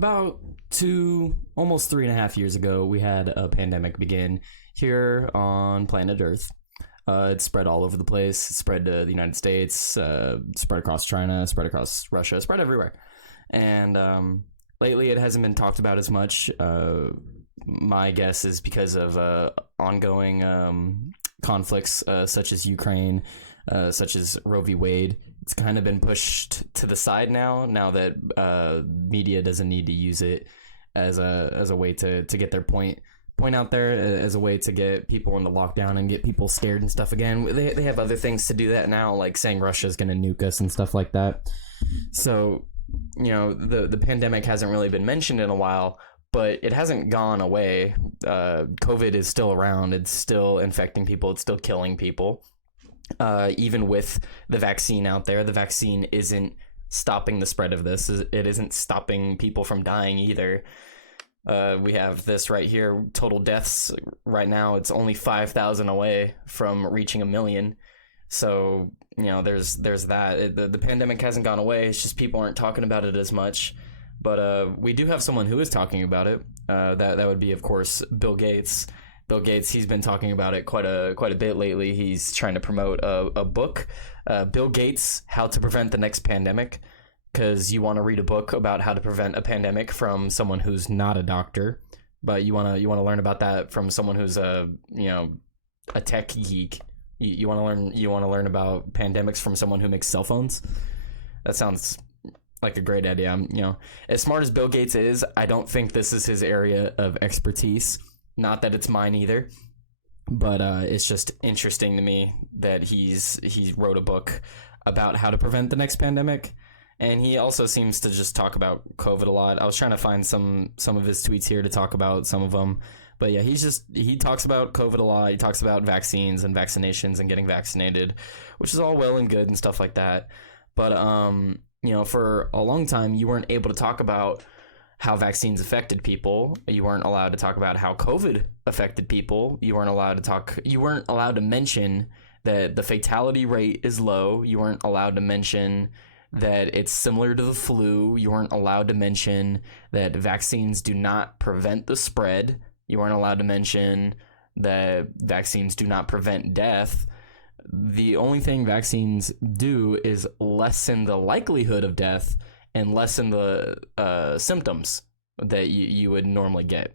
About almost 3.5 years ago, we had a pandemic begin here on planet Earth. It spread all over the place. It spread to the United States, spread across China, spread across Russia, spread everywhere. And lately, it hasn't been talked about as much. My guess is because of ongoing conflicts such as Ukraine, such as Roe v. Wade. It's kind of been pushed to the side now that media doesn't need to use it as a way to get their point out there, as a way to get people into lockdown and get people scared and stuff again. They have other things to do that now, like saying Russia's going to nuke us and stuff like that. So, the pandemic hasn't really been mentioned in a while, but it hasn't gone away. COVID is still around. It's still infecting people. It's still killing people. Even with the vaccine out there, the vaccine isn't stopping the spread of this. It isn't stopping people from dying either. We have this right here, total deaths right now. It's only 5,000 away from reaching 1 million. So, there's that. The pandemic hasn't gone away. It's just people aren't talking about it as much. But we do have someone who is talking about it. That would be, of course, Bill Gates. Bill Gates, he's been talking about it quite a bit lately. He's trying to promote a book, Bill Gates, How to Prevent the Next Pandemic, because you want to read a book about how to prevent a pandemic from someone who's not a doctor, but you want to learn about that from someone who's a tech geek. You want to learn about pandemics from someone who makes cell phones. That sounds like a great idea. As smart as Bill Gates is, I don't think this is his area of expertise. Not that it's mine either, but it's just interesting to me that he wrote a book about how to prevent the next pandemic, and he also seems to just talk about COVID a lot. I was trying to find some of his tweets here to talk about some of them, but yeah, he talks about COVID a lot. He talks about vaccines and vaccinations and getting vaccinated, which is all well and good and stuff like that. But for a long time, you weren't able to talk about how vaccines affected people. You weren't allowed to talk about how COVID affected people. You weren't allowed to mention that the fatality rate is low. You weren't allowed to mention that it's similar to the flu. You weren't allowed to mention that vaccines do not prevent the spread. You weren't allowed to mention that vaccines do not prevent death. The only thing vaccines do is lessen the likelihood of death and lessen the symptoms that you would normally get.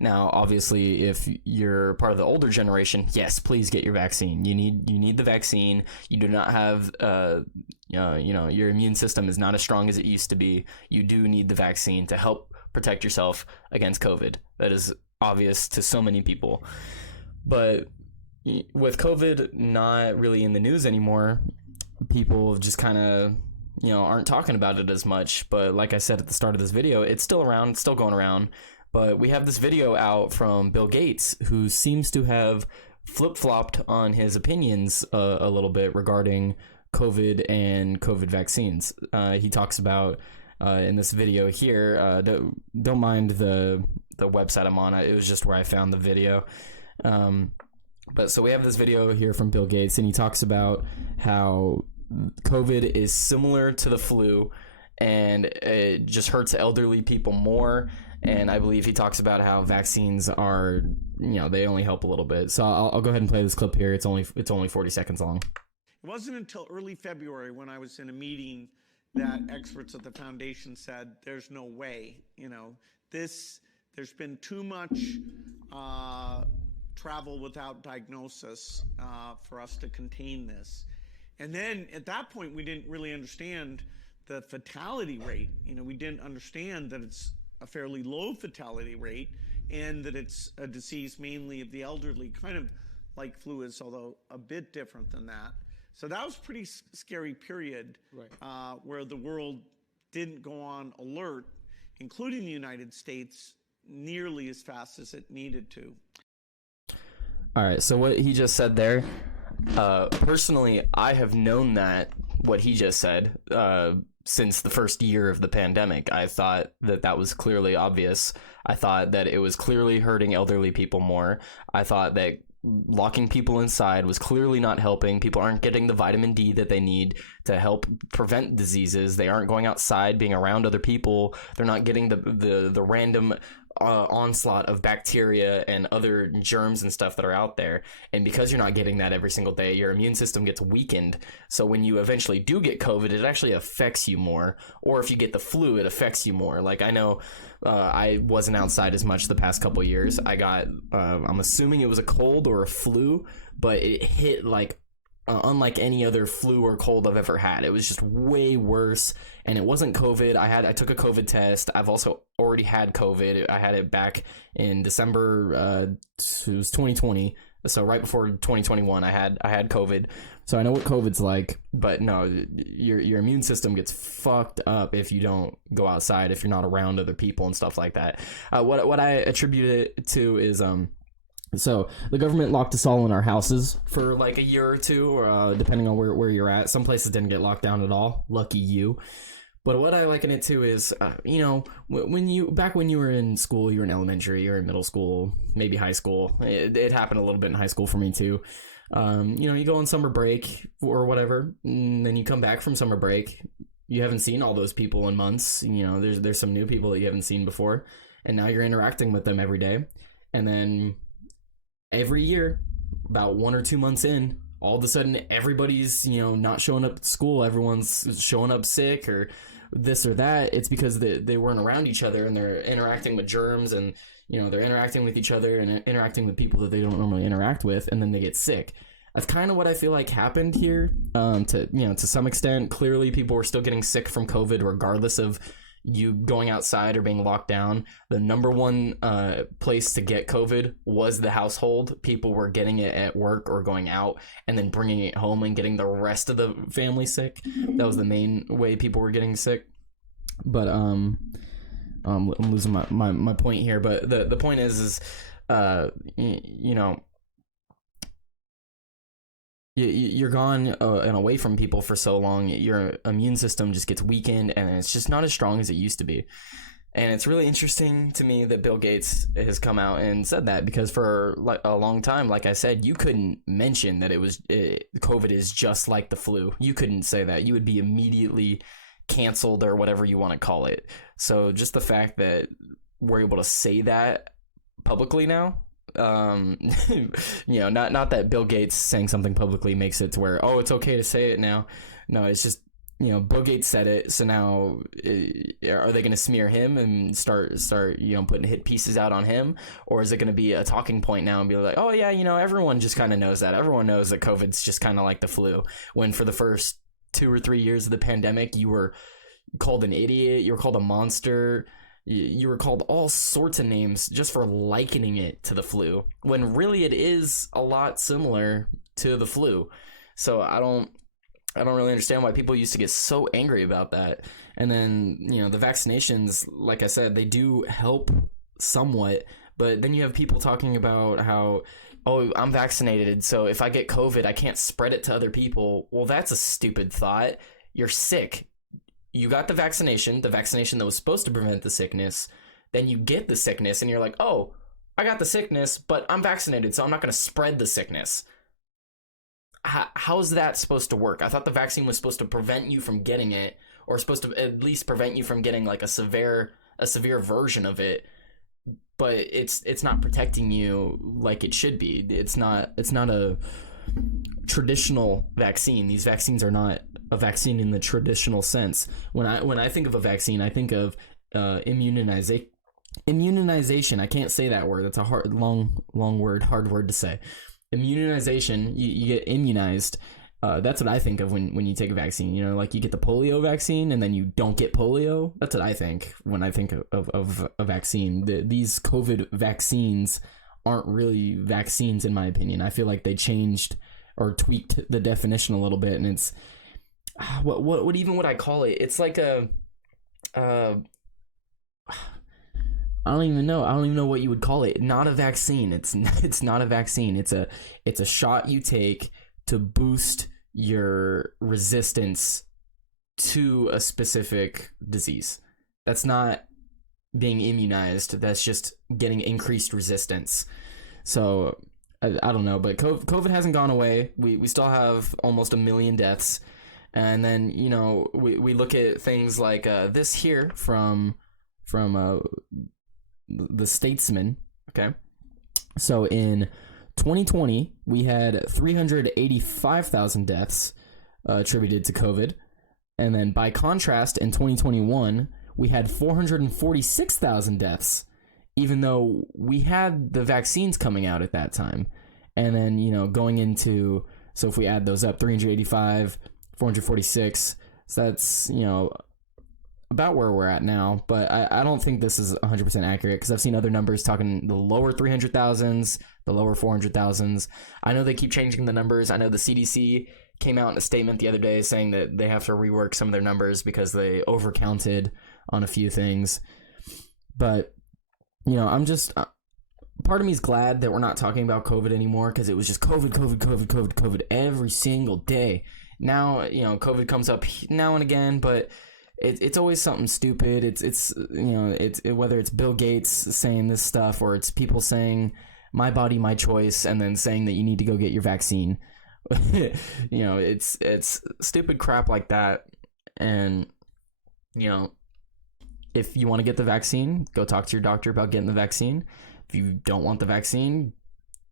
Now, obviously, if you're part of the older generation, yes, please get your vaccine. You need the vaccine. You do not have, your immune system is not as strong as it used to be. You do need the vaccine to help protect yourself against COVID. That is obvious to so many people. But with COVID not really in the news anymore, people just kind of aren't talking about it as much. But like I said at the start of this video, it's still around, it's still going around. But we have this video out from Bill Gates, who seems to have flip-flopped on his opinions a little bit regarding COVID and COVID vaccines. He talks about in this video here, don't mind the website I'm on. It was just where I found the video. But so we have this video here from Bill Gates, and he talks about how COVID is similar to the flu, and it just hurts elderly people more. And I believe he talks about how vaccines are, they only help a little bit. So I'll go ahead and play this clip here. It's only 40 seconds long. It wasn't until early February when I was in a meeting that experts at the foundation said, there's no way, there's been too much travel without diagnosis for us to contain this. And then at that point, we didn't really understand the fatality rate. We didn't understand that it's a fairly low fatality rate and that it's a disease mainly of the elderly, kind of like flu is, although a bit different than that. So that was a pretty scary period, right, where the world didn't go on alert, including the United States, nearly as fast as it needed to. All right, so what he just said there, personally, I have known what he just said, since the first year of the pandemic. I thought that was clearly obvious. I thought that it was clearly hurting elderly people more. I thought that locking people inside was clearly not helping. People aren't getting the vitamin D that they need to help prevent diseases. They aren't going outside, being around other people. They're not getting the random onslaught of bacteria and other germs and stuff that are out there. And because you're not getting that every single day, your immune system gets weakened. So when you eventually do get COVID, it actually affects you more. Or if you get the flu, it affects you more. Like, I know I wasn't outside as much the past couple of years. I got I'm assuming it was a cold or a flu, but it hit like unlike any other flu or cold I've ever had. It was just way worse, and it wasn't COVID. I took a COVID test. I've also already had COVID. I had it back in December. It was 2020, so right before 2021. I had COVID, so I know what COVID's like. But no, your immune system gets fucked up if you don't go outside, if you're not around other people and stuff like that. What I attribute it to is so the government locked us all in our houses for like a year or two, depending on where you're at. Some places didn't get locked down at all. Lucky you. But what I liken it to is, when you were in school, you were in elementary or in middle school, maybe high school. It happened a little bit in high school for me too. You go on summer break or whatever, and then you come back from summer break. You haven't seen all those people in months. There's some new people that you haven't seen before, and now you're interacting with them every day. And then every year, about 1 or 2 months in, all of a sudden everybody's not showing up at school. Everyone's showing up sick or this or that. It's because they weren't around each other, and they're interacting with germs, and they're interacting with each other and interacting with people that they don't normally interact with, and then they get sick. That's kind of what I feel like happened here. To some extent, clearly people were still getting sick from COVID regardless of you going outside or being locked down. The number one place to get COVID was the household. People were getting it at work or going out and then bringing it home and getting the rest of the family sick. That was the main way people were getting sick. But I'm losing my point here. But the point is you're gone and away from people for so long, your immune system just gets weakened, and it's just not as strong as it used to be. And it's really interesting to me that Bill Gates has come out and said that, because for like a long time, like I said, you couldn't mention that COVID is just like the flu. You couldn't say that. You would be immediately canceled or whatever you want to call it. So just the fact that we're able to say that publicly now, not that Bill Gates saying something publicly makes it to where, it's okay to say it now. No, it's just, Bill Gates said it, so now are they going to smear him and start putting hit pieces out on him? Or is it going to be a talking point now and be like, oh yeah, everyone just kind of knows that. Everyone knows that COVID's just kind of like the flu. When for the first 2 or 3 years of the pandemic, you were called an idiot, you were called a monster, you were called all sorts of names just for likening it to the flu, when really it is a lot similar to the flu. So I don't really understand why people used to get so angry about that. And then, the vaccinations, like I said, they do help somewhat, but then you have people talking about how, I'm vaccinated, so if I get COVID, I can't spread it to other people. Well, that's a stupid thought. You're sick. You got the vaccination that was supposed to prevent the sickness. Then you get the sickness, and you're like, I got the sickness, but I'm vaccinated, so I'm not going to spread the sickness. How's that supposed to work? I thought the vaccine was supposed to prevent you from getting it, or supposed to at least prevent you from getting like a severe version of it. But it's not protecting you like it should be. It's not a traditional vaccine. These vaccines are not a vaccine in the traditional sense. When I think of a vaccine, I think of immunization. I can't say that word. That's a hard word to say. Immunization. You get immunized. That's what I think of when you take a vaccine. Like you get the polio vaccine and then you don't get polio. That's what I think when I think of a vaccine. These COVID vaccines aren't really vaccines, in my opinion. I feel like they changed or tweaked the definition a little bit, and it's what even would I call it? It's like a I don't even know what you would call it. Not a vaccine. It's not a vaccine. It's a shot you take to boost your resistance to a specific disease. That's not being immunized. That's just getting increased resistance. So I don't know, but COVID hasn't gone away. We still have almost 1 million deaths. And then, you know, we look at things like this here from the Statesman, okay? So in 2020, we had 385,000 deaths attributed to COVID. And then by contrast, in 2021, we had 446,000 deaths, even though we had the vaccines coming out at that time. And then, you know, going into, so if we add those up, 385, 446, so that's, you know, about where we're at now. But I don't think this is 100% accurate, because I've seen other numbers talking the lower 300,000s, the lower 400,000s. I know they keep changing the numbers. I know the CDC came out in a statement the other day saying that they have to rework some of their numbers because they overcounted on a few things. But, you know, I'm just, part of me is glad that we're not talking about COVID anymore, because it was just COVID every single day. Now, you know, COVID comes up now and again, but it's always something stupid. It's you know, whether it's Bill Gates saying this stuff, or it's people saying my body, my choice, and then saying that you need to go get your vaccine. You know, it's stupid crap like that. And, you know, if you want to get the vaccine, go talk to your doctor about getting the vaccine. If you don't want the vaccine,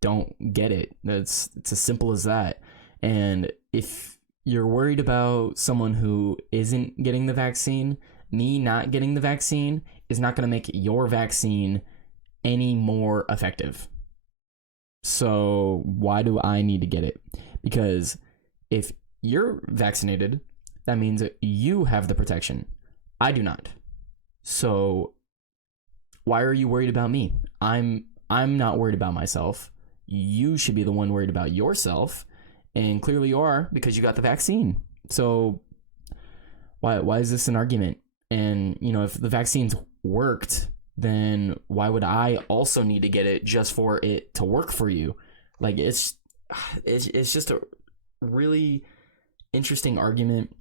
don't get it. It's as simple as that. And if you're worried about someone who isn't getting the vaccine, me not getting the vaccine is not going to make your vaccine any more effective. So why do I need to get it? Because if you're vaccinated, that means that you have the protection. I do not. So why are you worried about me? I'm not worried about myself. You should be the one worried about yourself. And clearly you are, because you got the vaccine. So why is this an argument? And, you know, if the vaccines worked, then why would I also need to get it just for it to work for you? Like, it's just a really interesting argument,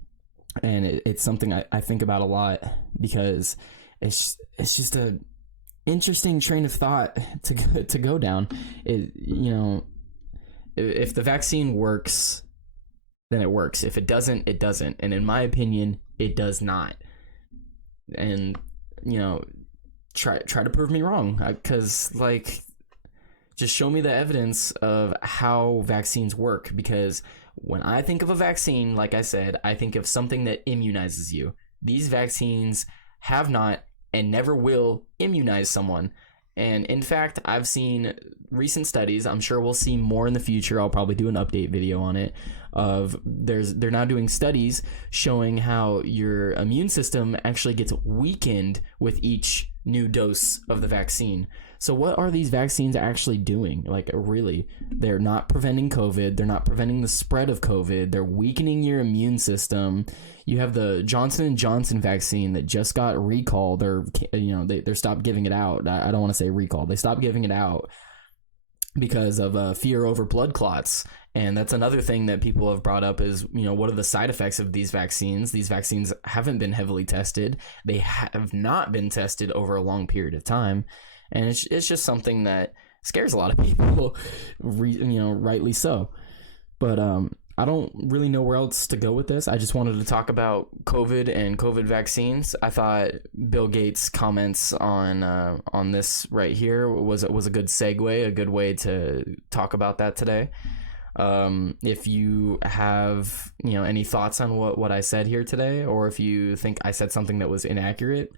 and it's something I think about a lot, because it's just a interesting train of thought to go down. You know, if the vaccine works, then it works. If it doesn't, it doesn't. And in my opinion, it does not. And, you know, try to prove me wrong, because, like, just show me the evidence of how vaccines work. Because when I think of a vaccine, like I said, I think of something that immunizes you. These vaccines have not and never will immunize someone. And in fact, I've seen recent studies, I'm sure we'll see more in the future, I'll probably do an update video on it, they're now doing studies showing how your immune system actually gets weakened with each new dose of the vaccine. So what are these vaccines actually doing? Like, really, they're not preventing COVID, they're not preventing the spread of COVID, they're weakening your immune system. You have the Johnson & Johnson vaccine that just got recalled, or, you know, they stopped giving it out. I don't want to say recalled. They stopped giving it out because of fear over blood clots. And that's another thing that people have brought up is, you know, what are the side effects of these vaccines? These vaccines haven't been heavily tested. They have not been tested over a long period of time. And it's just something that scares a lot of people, you know, rightly so. But I don't really know where else to go with this. I just wanted to talk about COVID and COVID vaccines. I thought Bill Gates' comments on this right here was a good segue, a good way to talk about that today. If you have, you know, any thoughts on what I said here today, or if you think I said something that was inaccurate,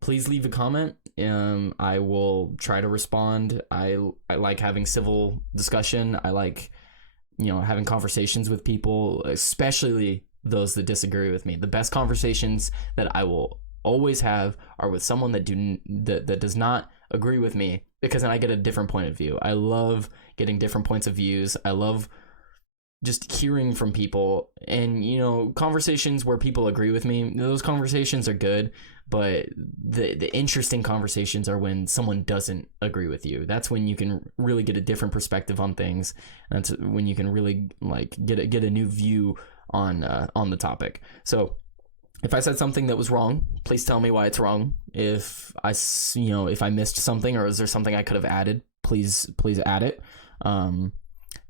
please leave a comment. I will try to respond. I like having civil discussion. I like, you know, having conversations with people, especially those that disagree with me. The best conversations that I will always have are with someone that does not agree with me, because then I get a different point of view. I love getting different points of views. I love just hearing from people, and, you know, conversations where people agree with me, those conversations are good, but the interesting conversations are when someone doesn't agree with you. That's when you can really get a different perspective on things. That's when you can really, like, get a new view on the topic. So if I said something that was wrong, please tell me why it's wrong. If I missed something, or is there something I could have added, please add it.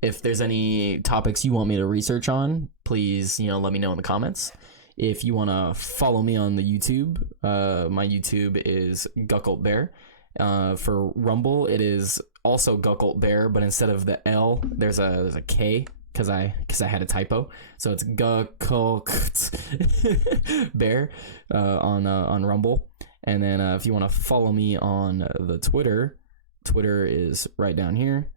If there's any topics you want me to research on, please, let me know in the comments. If you want to follow me on the YouTube, my YouTube is Guckolt Bear. For Rumble, it is also Guckolt Bear, but instead of the L, there's a K because I had a typo. So it's Guckolt Bear on Rumble. And then if you want to follow me on the Twitter is right down here,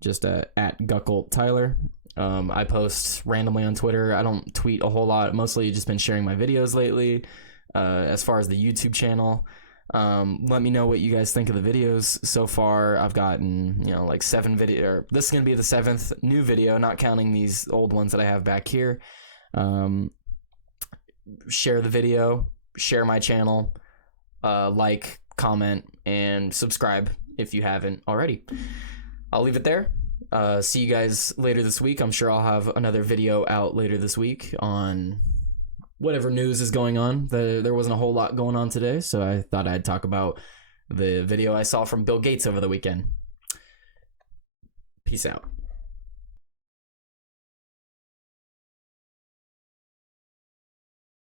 just at Guckolt Tyler. I post randomly on Twitter. I don't tweet a whole lot. Mostly just been sharing my videos lately. As far as the YouTube channel, let me know what you guys think of the videos so far. I've gotten, like 7 video. This is going to be the 7th new video, not counting these old ones that I have back here. Share the video, share my channel, like, comment, and subscribe if you haven't already. I'll leave it there. See you guys later this week. I'm sure I'll have another video out later this week on whatever news is going on. There wasn't a whole lot going on today, so I thought I'd talk about the video I saw from Bill Gates over the weekend. Peace out.